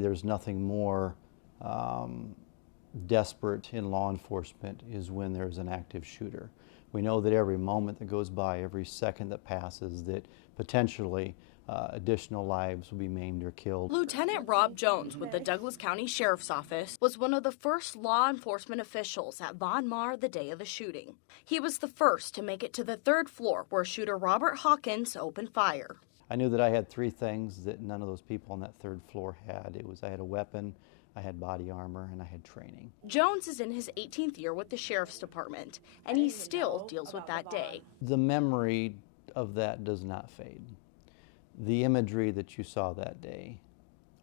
There's nothing more desperate in law enforcement is when there's an active shooter. We know that every moment that goes by, every second that passes, that potentially additional lives will be maimed or killed. Lieutenant Rob Jones with the Douglas County Sheriff's Office was one of the first law enforcement officials at Von Maur the day of the shooting. He was the first to make it to the third floor where shooter Robert Hawkins opened fire. I knew that I had three things that none of those people on that third floor had. I had a weapon, I had body armor, and I had training. Jones is in his 18th year with the Sheriff's Department, and he still deals with that day. The memory of that does not fade. The imagery that you saw that day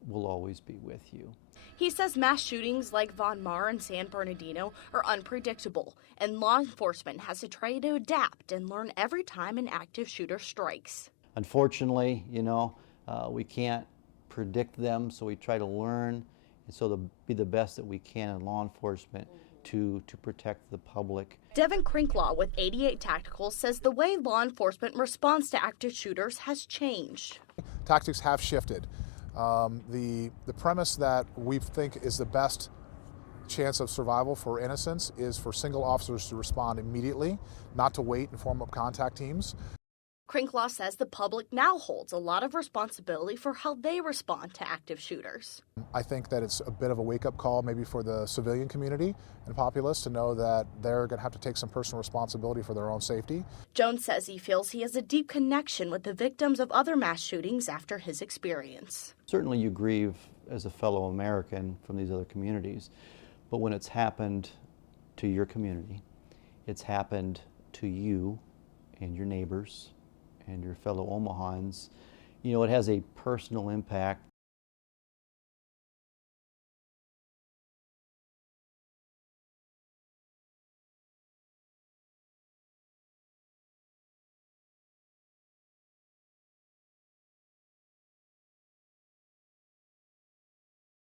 will always be with you. He says mass shootings like Von Maur and San Bernardino are unpredictable, and law enforcement has to try to adapt and learn every time an active shooter strikes. Unfortunately, we can't predict them, so we try to learn, and so to be the best that we can in law enforcement to protect the public. Devin Crinklaw with 88 Tactical says the way law enforcement responds to active shooters has changed. Tactics have shifted. The premise that we think is the best chance of survival for innocents is for single officers to respond immediately, not to wait and form up contact teams. Crinklaw says the public now holds a lot of responsibility for how they respond to active shooters. I think that it's a bit of a wake-up call maybe for the civilian community and populace to know that they're going to have to take some personal responsibility for their own safety. Jones says he feels he has a deep connection with the victims of other mass shootings after his experience. Certainly you grieve as a fellow American from these other communities, but when it's happened to your community, it's happened to you and your neighbors and your fellow Omahans, it has a personal impact